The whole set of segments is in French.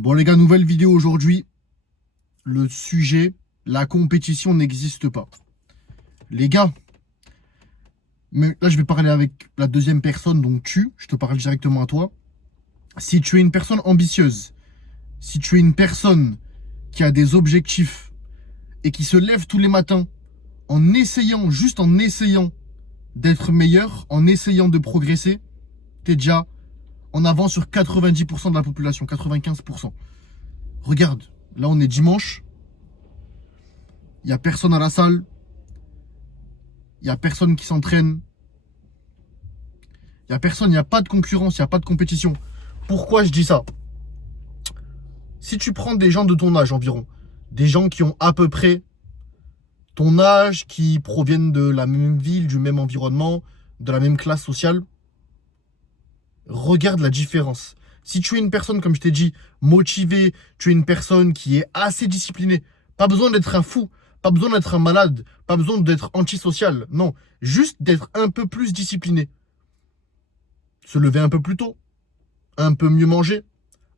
Bon les gars, nouvelle vidéo aujourd'hui. Le sujet, la compétition n'existe pas. Les gars, mais là je vais parler avec la deuxième personne, donc je te parle directement à toi. Si tu es une personne ambitieuse, si tu es une personne qui a des objectifs et qui se lève tous les matins en essayant, juste en essayant d'être meilleur, en essayant de progresser, t'es déjà en avant sur 90% de la population, 95%. Regarde, là on est dimanche. Il n'y a personne à la salle. Il n'y a personne qui s'entraîne. Il n'y a personne, il n'y a pas de concurrence, il n'y a pas de compétition. Pourquoi je dis ça? Si tu prends des gens de ton âge environ, des gens qui ont à peu près ton âge, qui proviennent de la même ville, du même environnement, de la même classe sociale, regarde la différence. Si tu es une personne, comme je t'ai dit, motivée, tu es une personne qui est assez disciplinée, pas besoin d'être un fou, pas besoin d'être un malade, pas besoin d'être antisocial, non, juste d'être un peu plus discipliné. Se lever un peu plus tôt, un peu mieux manger,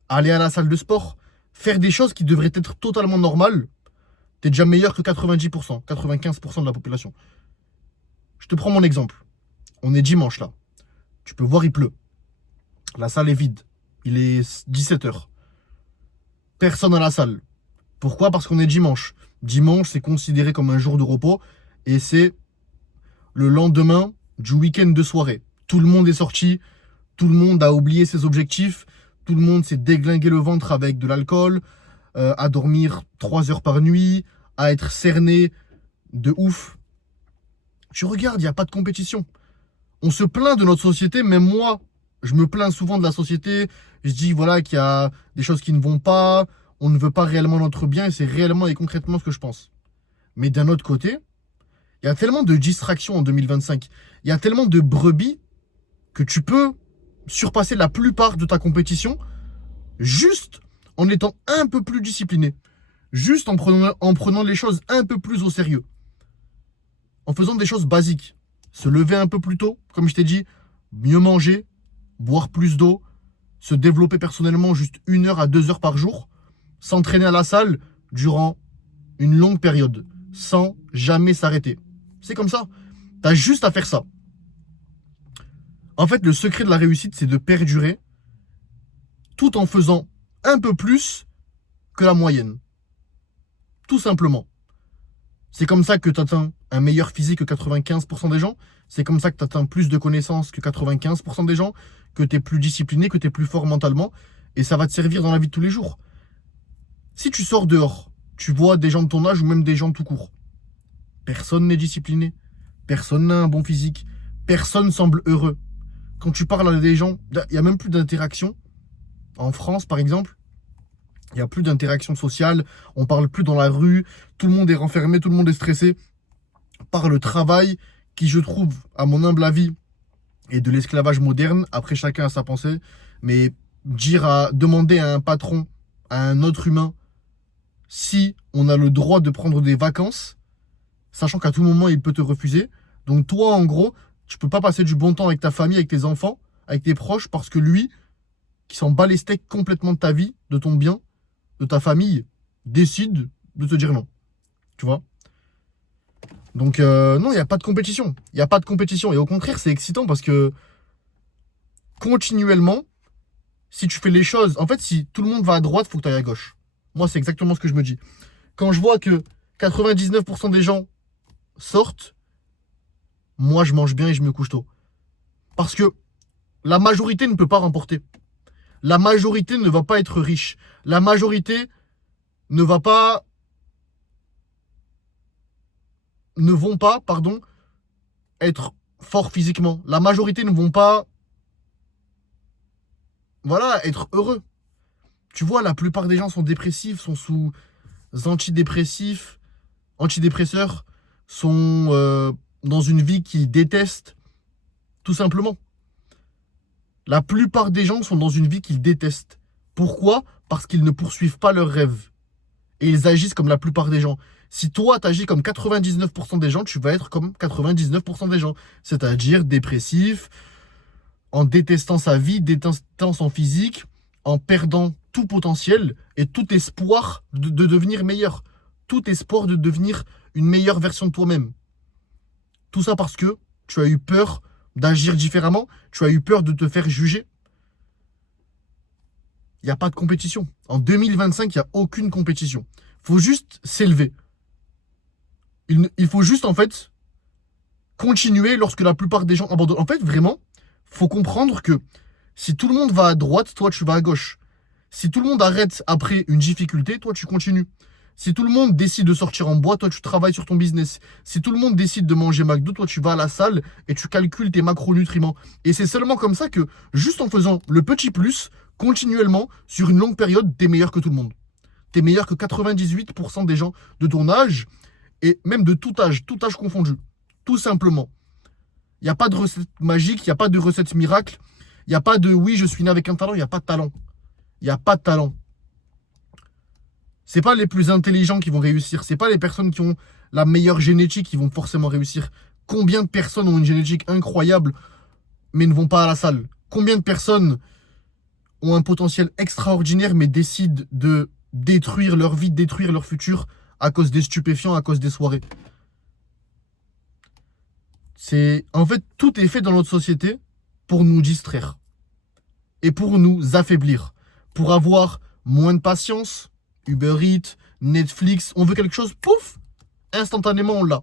aller à la salle de sport, faire des choses qui devraient être totalement normales, t'es déjà meilleur que 90%, 95% de la population. Je te prends mon exemple. On est dimanche là. Tu peux voir, il pleut. La salle est vide. Il est 17h. Personne à la salle. Pourquoi? Parce qu'on est dimanche. Dimanche, c'est considéré comme un jour de repos et c'est le lendemain du week-end de soirée. Tout le monde est sorti, tout le monde a oublié ses objectifs, tout le monde s'est déglingué le ventre avec de l'alcool, à dormir 3 heures par nuit, à être cerné de ouf. Tu regardes, il n'y a pas de compétition. On se plaint de notre société, même moi, je me plains souvent de la société. Je dis voilà qu'il y a des choses qui ne vont pas, on ne veut pas réellement notre bien et c'est réellement et concrètement ce que je pense. Mais d'un autre côté, il y a tellement de distractions en 2025, il y a tellement de brebis que tu peux surpasser la plupart de ta compétition juste en étant un peu plus discipliné, juste en prenant les choses un peu plus au sérieux, en faisant des choses basiques. Se lever un peu plus tôt, comme je t'ai dit, mieux manger, boire plus d'eau, se développer personnellement juste 1 heure à 2 heures par jour, s'entraîner à la salle durant une longue période, sans jamais s'arrêter. C'est comme ça. T'as juste à faire ça. En fait, le secret de la réussite, c'est de perdurer tout en faisant un peu plus que la moyenne. Tout simplement. C'est comme ça que tu atteins un meilleur physique que 95% des gens. C'est comme ça que tu atteins plus de connaissances que 95% des gens, que tu es plus discipliné, que tu es plus fort mentalement. Et ça va te servir dans la vie de tous les jours. Si tu sors dehors, tu vois des gens de ton âge ou même des gens tout court. Personne n'est discipliné. Personne n'a un bon physique. Personne semble heureux. Quand tu parles à des gens, il n'y a même plus d'interaction. En France, par exemple, il n'y a plus d'interaction sociale. On parle plus dans la rue. Tout le monde est renfermé, tout le monde est stressé par le travail qui, je trouve, à mon humble avis, est de l'esclavage moderne. Après, chacun a sa pensée. Mais demander à un patron, à un autre humain, si on a le droit de prendre des vacances, sachant qu'à tout moment, il peut te refuser. Donc toi, en gros, tu peux pas passer du bon temps avec ta famille, avec tes enfants, avec tes proches, parce que lui, qui s'en bat les steaks complètement de ta vie, de ton bien, de ta famille, décide de te dire non. Tu vois? Donc non, il n'y a pas de compétition. Il n'y a pas de compétition. Et au contraire, c'est excitant parce que continuellement, si tu fais les choses... En fait, si tout le monde va à droite, il faut que tu ailles à gauche. Moi, c'est exactement ce que je me dis. Quand je vois que 99% des gens sortent, moi, je mange bien et je me couche tôt. Parce que la majorité ne peut pas remporter. La majorité ne va pas être riche. La majorité ne vont pas, être forts physiquement. La majorité ne vont pas, voilà, être heureux. Tu vois, la plupart des gens sont dépressifs, sont sous antidépresseurs, sont dans une vie qu'ils détestent, tout simplement. La plupart des gens sont dans une vie qu'ils détestent. Pourquoi? Parce qu'ils ne poursuivent pas leurs rêves. Et ils agissent comme la plupart des gens. Si toi, tu agis comme 99% des gens, tu vas être comme 99% des gens. C'est-à-dire dépressif, en détestant sa vie, détestant son physique, en perdant tout potentiel et tout espoir de devenir meilleur. Tout espoir de devenir une meilleure version de toi-même. Tout ça parce que tu as eu peur d'agir différemment, tu as eu peur de te faire juger. Il n'y a pas de compétition. En 2025, il n'y a aucune compétition. Il faut juste s'élever. Il faut juste, en fait, continuer lorsque la plupart des gens abandonnent. En fait, vraiment, il faut comprendre que si tout le monde va à droite, toi, tu vas à gauche. Si tout le monde arrête après une difficulté, toi, tu continues. Si tout le monde décide de sortir en bois, toi, tu travailles sur ton business. Si tout le monde décide de manger McDo, toi, tu vas à la salle et tu calcules tes macronutriments. Et c'est seulement comme ça que, juste en faisant le petit plus, continuellement, sur une longue période, t'es meilleur que tout le monde. T'es meilleur que 98% des gens de ton âge et même de tout âge confondu. Tout simplement. Il n'y a pas de recette magique, il n'y a pas de recette miracle. Il n'y a pas de oui, je suis né avec un talent, il n'y a pas de talent. Il n'y a pas de talent. C'est pas les plus intelligents qui vont réussir. C'est pas les personnes qui ont la meilleure génétique qui vont forcément réussir. Combien de personnes ont une génétique incroyable mais ne vont pas à la salle? Combien de personnes ont un potentiel extraordinaire mais décident de détruire leur vie, de détruire leur futur à cause des stupéfiants, à cause des soirées? En fait, tout est fait dans notre société pour nous distraire et pour nous affaiblir, pour avoir moins de patience. Uber Eats, Netflix, on veut quelque chose, pouf, instantanément on l'a.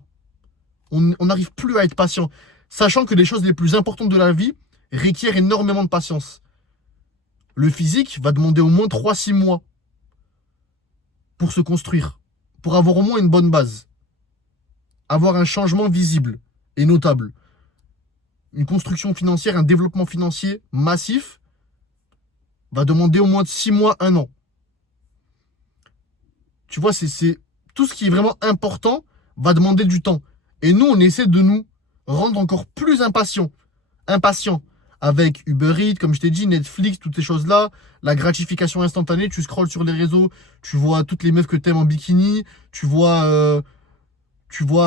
On n'arrive plus à être patient, sachant que les choses les plus importantes de la vie requièrent énormément de patience. Le physique va demander au moins 3-6 mois pour se construire, pour avoir au moins une bonne base, avoir un changement visible et notable. Une construction financière, un développement financier massif va demander au moins 6 mois, 1 an. Tu vois, c'est tout ce qui est vraiment important va demander du temps. Et nous, on essaie de nous rendre encore plus impatients. Impatients. Avec Uber Eats, comme je t'ai dit, Netflix, toutes ces choses-là. La gratification instantanée. Tu scrolles sur les réseaux. Tu vois toutes les meufs que t'aimes en bikini. Tu vois,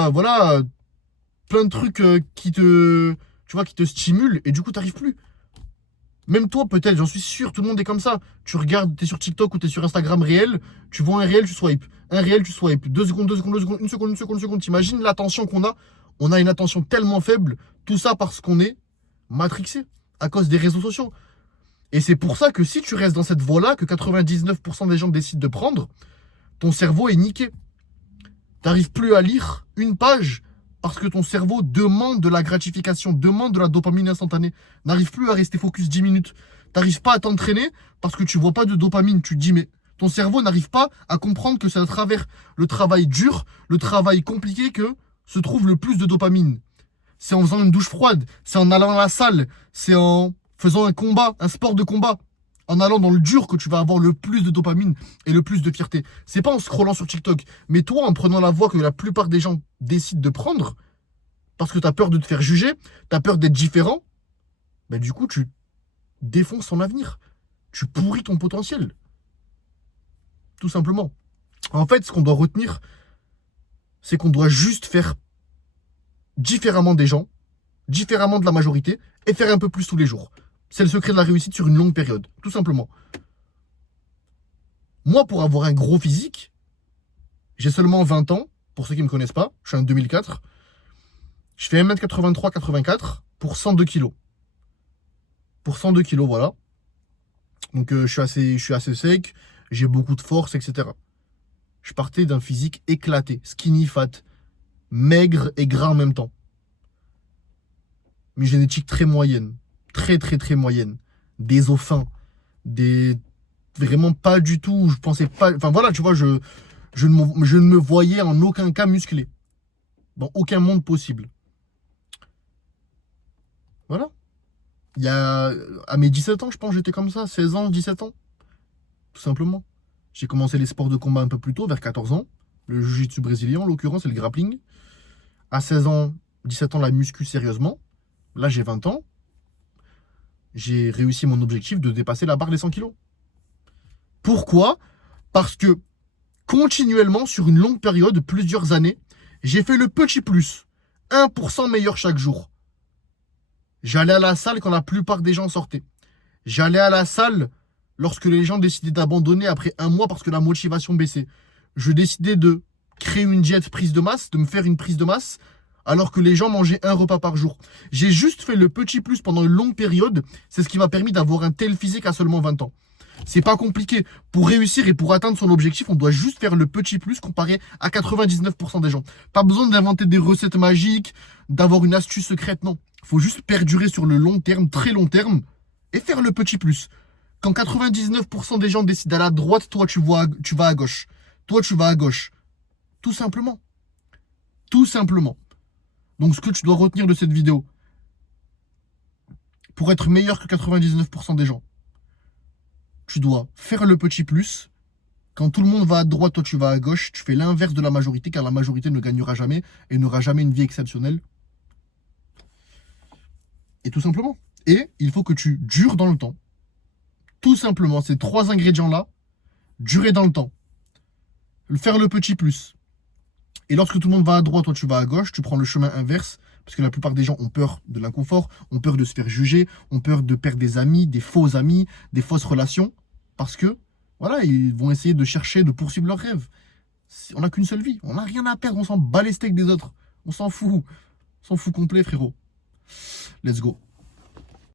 voilà, plein de trucs qui te stimulent. Et du coup, t'arrives plus. Même toi, peut-être, j'en suis sûr, tout le monde est comme ça. Tu regardes, t'es sur TikTok ou t'es sur Instagram réel, tu vois un réel, tu swipes. Un réel, tu swipes. 2 secondes, 2 secondes, 2 secondes, 1 seconde, 1 seconde, 1 seconde. T'imagines l'attention qu'on a? On a une attention tellement faible. Tout ça parce qu'on est matrixé à cause des réseaux sociaux. Et c'est pour ça que si tu restes dans cette voie-là, que 99% des gens décident de prendre, ton cerveau est niqué. T'arrives plus à lire une page parce que ton cerveau demande de la gratification, demande de la dopamine instantanée. N'arrive plus à rester focus 10 minutes. T'arrives pas à t'entraîner parce que tu vois pas de dopamine. Tu te dis, mais ton cerveau n'arrive pas à comprendre que c'est à travers le travail dur, le travail compliqué que se trouve le plus de dopamine. C'est en faisant une douche froide, c'est en allant à la salle, c'est en faisant un combat, un sport de combat, en allant dans le dur que tu vas avoir le plus de dopamine et le plus de fierté. C'est pas en scrollant sur TikTok, mais toi en prenant la voie que la plupart des gens décident de prendre, parce que tu as peur de te faire juger, tu as peur d'être différent, bah du coup tu défonces ton avenir. Tu pourris ton potentiel. Tout simplement. En fait, ce qu'on doit retenir, c'est qu'on doit juste faire différemment des gens, différemment de la majorité, et faire un peu plus tous les jours. C'est le secret de la réussite sur une longue période, tout simplement. Moi, pour avoir un gros physique, j'ai seulement 20 ans, pour ceux qui ne me connaissent pas, je suis en 2004, je fais 1m83-84 pour 102 kilos. Pour 102 kilos, voilà. Donc je suis assez sec, j'ai beaucoup de force, etc. Je partais d'un physique éclaté, skinny fat, maigre et gras en même temps. Une génétique très moyenne, très très très moyenne. Des os fins, vraiment pas du tout, je pensais pas... Enfin voilà, tu vois, je ne me voyais en aucun cas musclé. Dans aucun monde possible. Voilà. À mes 17 ans, je pense, j'étais comme ça, 16 ans, 17 ans. Tout simplement. J'ai commencé les sports de combat un peu plus tôt, vers 14 ans. Le jiu-jitsu brésilien, en l'occurrence, et le grappling. À 16 ans, 17 ans, la muscu sérieusement. Là, j'ai 20 ans. J'ai réussi mon objectif de dépasser la barre des 100 kilos. Pourquoi? Parce que continuellement, sur une longue période, plusieurs années, j'ai fait le petit plus. 1% meilleur chaque jour. J'allais à la salle quand la plupart des gens sortaient. J'allais à la salle lorsque les gens décidaient d'abandonner après un mois parce que la motivation baissait. Je décidais de créer une diète prise de masse, de me faire une prise de masse, alors que les gens mangeaient un repas par jour. J'ai juste fait le petit plus pendant une longue période. C'est ce qui m'a permis d'avoir un tel physique à seulement 20 ans. C'est pas compliqué. Pour réussir et pour atteindre son objectif, on doit juste faire le petit plus comparé à 99% des gens. Pas besoin d'inventer des recettes magiques, d'avoir une astuce secrète, non. Faut juste perdurer sur le long terme, très long terme, et faire le petit plus. Quand 99% des gens décident d'aller à droite, toi tu vas à gauche. Toi tu vas à gauche. Tout simplement. Tout simplement. Donc ce que tu dois retenir de cette vidéo, pour être meilleur que 99% des gens, tu dois faire le petit plus. Quand tout le monde va à droite, toi tu vas à gauche. Tu fais l'inverse de la majorité, car la majorité ne gagnera jamais et n'aura jamais une vie exceptionnelle. Et tout simplement. Et il faut que tu dures dans le temps. Tout simplement, ces 3 ingrédients-là, durer dans le temps. Faire le petit plus. Et lorsque tout le monde va à droite, toi tu vas à gauche, tu prends le chemin inverse. Parce que la plupart des gens ont peur de l'inconfort, ont peur de se faire juger, ont peur de perdre des amis, des faux amis, des fausses relations. Parce que, voilà, ils vont essayer de chercher, de poursuivre leurs rêves. On n'a qu'une seule vie, on n'a rien à perdre, on s'en bat les steaks des autres. On s'en fout complet, frérot. Let's go.